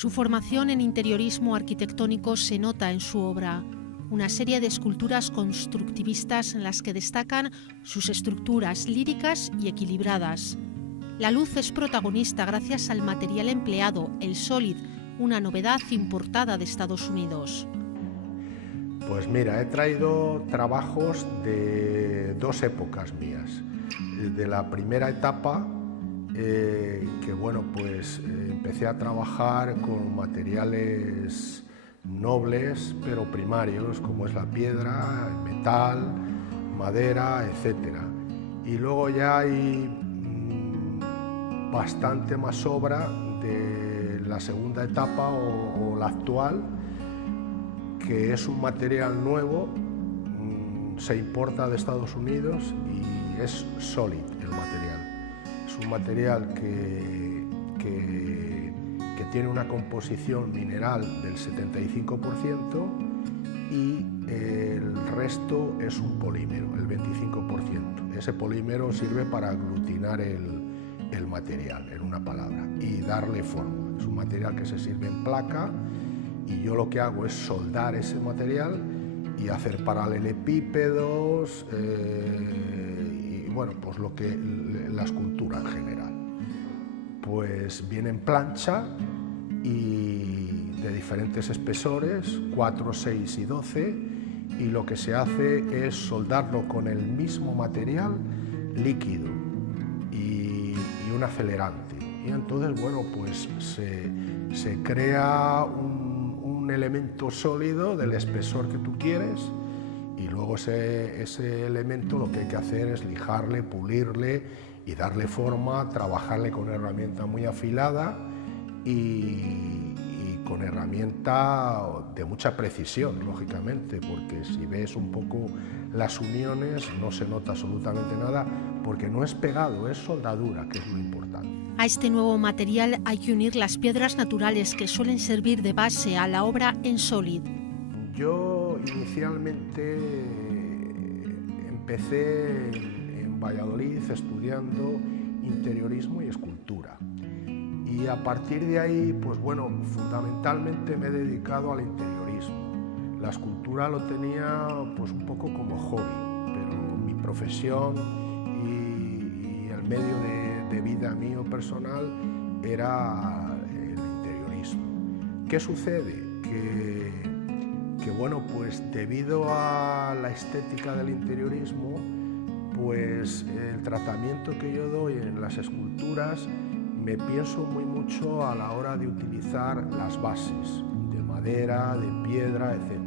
Su formación en interiorismo arquitectónico se nota en su obra, una serie de esculturas constructivistas en las que destacan sus estructuras líricas y equilibradas. La luz es protagonista gracias al material empleado, el Solid, una novedad importada de Estados Unidos. Pues mira, he traído trabajos de dos épocas mías. De la primera etapa, que bueno, pues empecé a trabajar con materiales nobles pero primarios, como es la piedra, el metal, madera, etcétera. Y luego ya hay bastante más obra de la segunda etapa o la actual, que es un material nuevo, se importa de Estados Unidos y es Solid el material. Es un material que tiene una composición mineral del 75% y el resto es un polímero, el 25%. Ese polímero sirve para aglutinar el material, en una palabra, y darle forma. Es un material que se sirve en placa y yo lo que hago es soldar ese material y hacer paralelepípedos y bueno, pues la escultura en general. Pues viene en plancha y de diferentes espesores, 4, 6 y 12, y lo que se hace es soldarlo con el mismo material líquido y un acelerante. Y entonces, bueno, pues se crea un elemento sólido del espesor que tú quieres, y luego ese elemento lo que hay que hacer es lijarle, pulirle y darle forma, trabajarle con herramienta muy afilada y con herramienta de mucha precisión, lógicamente, porque si ves un poco las uniones no se nota absolutamente nada, porque no es pegado, es soldadura, que es lo importante. A este nuevo material hay que unir las piedras naturales que suelen servir de base a la obra en Solid. Yo inicialmente empecé en Valladolid estudiando interiorismo y escultura. Y a partir de ahí, pues bueno, fundamentalmente me he dedicado al interiorismo. La escultura lo tenía pues un poco como hobby, pero mi profesión y el medio de vida mío personal era el interiorismo. ¿Qué sucede? Que bueno, pues debido a la estética del interiorismo, pues el tratamiento que yo doy en las esculturas me pienso muy mucho a la hora de utilizar las bases de madera, de piedra, etc.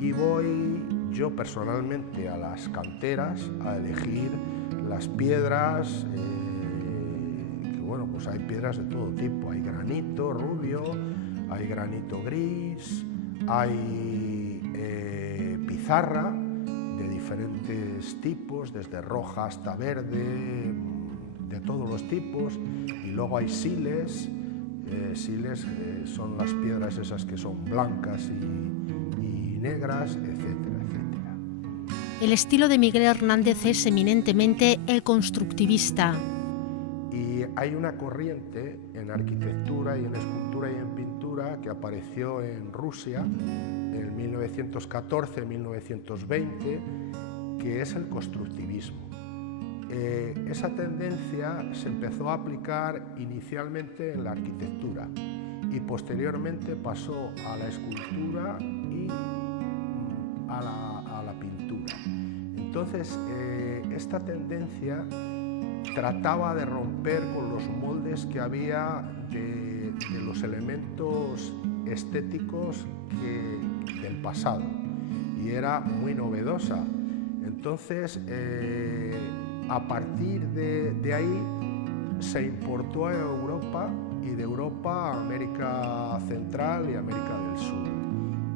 Y voy yo personalmente a las canteras a elegir las piedras, que bueno, pues hay piedras de todo tipo, hay granito rubio, hay granito gris, hay pizarra de diferentes tipos, desde roja hasta verde, de todos los tipos, y luego hay siles. Siles son las piedras esas que son blancas y negras, etcétera, etcétera. El estilo de Miguel Hernández es eminentemente el constructivista. Y hay una corriente en arquitectura y en escultura y en pintura que apareció en Rusia en 1914-1920, que es el constructivismo. Esa tendencia se empezó a aplicar inicialmente en la arquitectura y posteriormente pasó a la escultura y a la pintura. Entonces, esta tendencia trataba de romper con los moldes que había de los elementos estéticos del pasado, y era muy novedosa. Entonces, a partir de ahí se importó a Europa, y de Europa a América Central y América del Sur.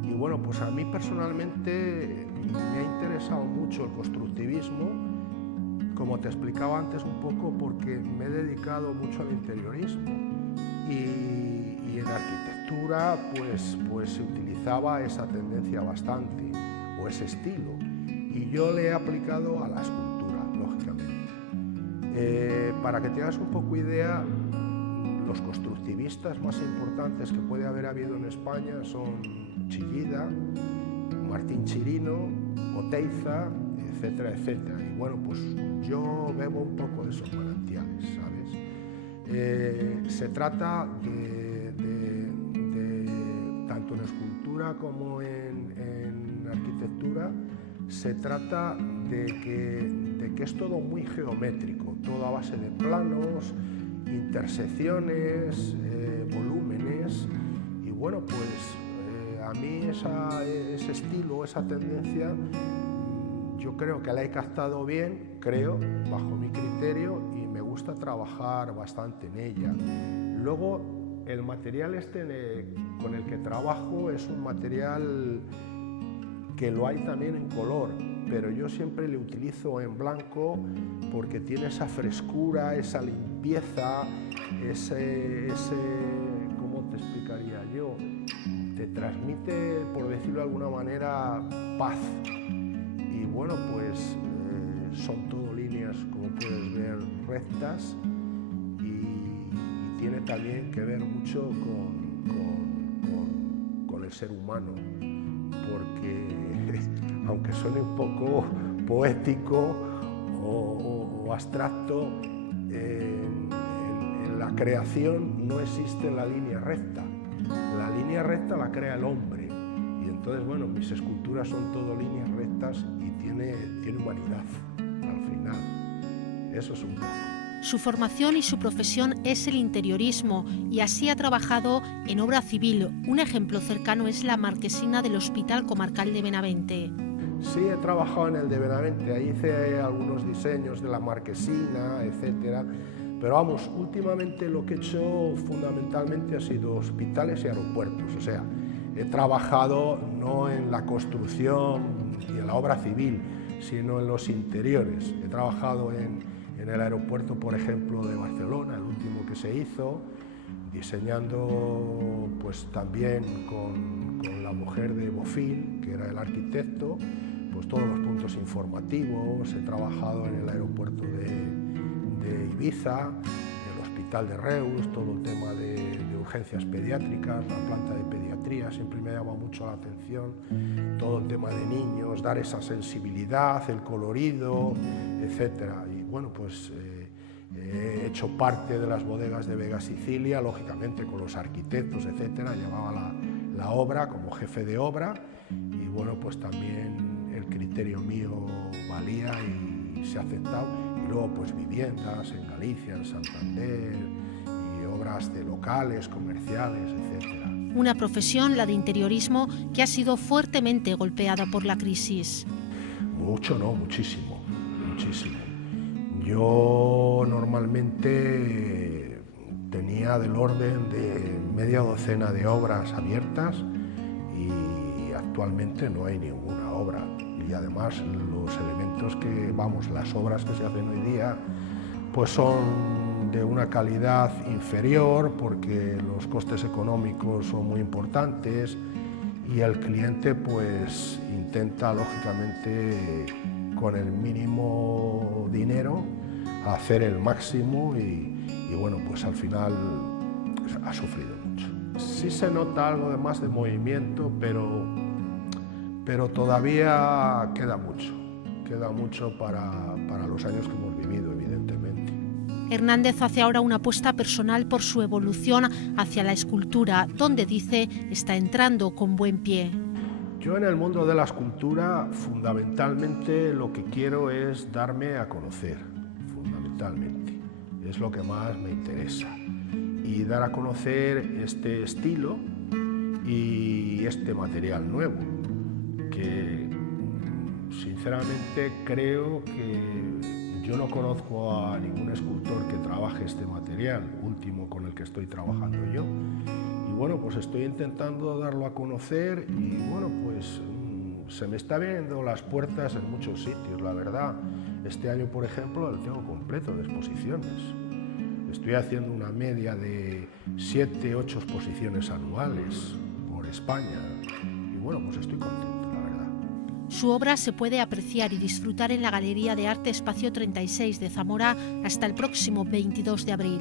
Y bueno, pues a mí personalmente me ha interesado mucho el constructivismo, como te explicaba antes un poco, porque me he dedicado mucho al interiorismo y en arquitectura pues se utilizaba esa tendencia bastante, o ese estilo, y yo le he aplicado a la escultura, lógicamente. Para que te hagas un poco idea, los constructivistas más importantes que puede haber habido en España son Chillida, Martín Chirino, Oteiza, etcétera, etcétera. Y bueno, pues yo bebo un poco de esos manantiales, ¿sabes? Se trata tanto en escultura como en arquitectura, se trata de que es todo muy geométrico, todo a base de planos, intersecciones, volúmenes, y bueno, pues a mí ese estilo, esa tendencia, yo creo que la he captado bien, bajo mi criterio, y me gusta trabajar bastante en ella. Luego, el material con el que trabajo es un material que lo hay también en color, pero yo siempre le utilizo en blanco porque tiene esa frescura, esa limpieza, ¿cómo te explicaría yo? Te transmite, por decirlo de alguna manera, paz. Y bueno, pues son todo líneas, como puedes ver, rectas, y tiene también que ver mucho con el ser humano, porque aunque suene un poco poético o abstracto, en la creación no existe la línea recta. La línea recta la crea el hombre, y entonces, bueno, mis esculturas son todo líneas rectas y tiene humanidad al final. Eso es un poco. Su formación y su profesión es el interiorismo, y así ha trabajado en obra civil. Un ejemplo cercano es la marquesina del Hospital Comarcal de Benavente. Sí, he trabajado en el de Benavente, ahí hice algunos diseños de la marquesina, etcétera. Pero vamos, últimamente lo que he hecho fundamentalmente ha sido hospitales y aeropuertos. O sea, he trabajado no en la construcción y en la obra civil, sino en los interiores. He trabajado en el aeropuerto, por ejemplo, de Barcelona, el último que se hizo, diseñando pues también con la mujer de Bofill, que era el arquitecto, pues todos los puntos informativos. He trabajado en el aeropuerto de Ibiza, el hospital de Reus, todo el tema de urgencias pediátricas, la planta de pediatría, siempre me llama mucho la atención, todo el tema de niños, dar esa sensibilidad, el colorido, etcétera. Y bueno, pues he hecho parte de las bodegas de Vega Sicilia, lógicamente con los arquitectos, etcétera, llevaba la obra como jefe de obra, y bueno, pues también el criterio mío valía y se ha aceptado. Y luego pues viviendas en Galicia, en Santander, y obras de locales, comerciales, etcétera. Una profesión, la de interiorismo, que ha sido fuertemente golpeada por la crisis. Mucho, no, muchísimo, muchísimo. Yo normalmente tenía del orden de media docena de obras abiertas, y actualmente no hay ninguna obra. Y además los elementos las obras que se hacen hoy día, pues son de una calidad inferior, porque los costes económicos son muy importantes, y el cliente pues intenta, lógicamente, con el mínimo dinero hacer el máximo, y bueno, pues al final pues, ha sufrido mucho. Sí se nota algo de más de movimiento, pero todavía queda mucho para los años que hemos vivido, evidentemente. Hernández hace ahora una apuesta personal por su evolución hacia la escultura, donde dice está entrando con buen pie. Yo en el mundo de la escultura fundamentalmente lo que quiero es darme a conocer, fundamentalmente. Es lo que más me interesa. Y dar a conocer este estilo y este material nuevo, que sinceramente creo que yo no conozco a ningún escultor que trabaje este material último con el que estoy trabajando yo. Y bueno, pues estoy intentando darlo a conocer, y bueno, pues se me está abriendo las puertas en muchos sitios, la verdad. Este año, por ejemplo, lo tengo completo de exposiciones. Estoy haciendo una media de 7, 8 exposiciones anuales por España, y bueno, pues estoy contento, la verdad. Su obra se puede apreciar y disfrutar en la Galería de Arte Espacio 36 de Zamora hasta el próximo 22 de abril.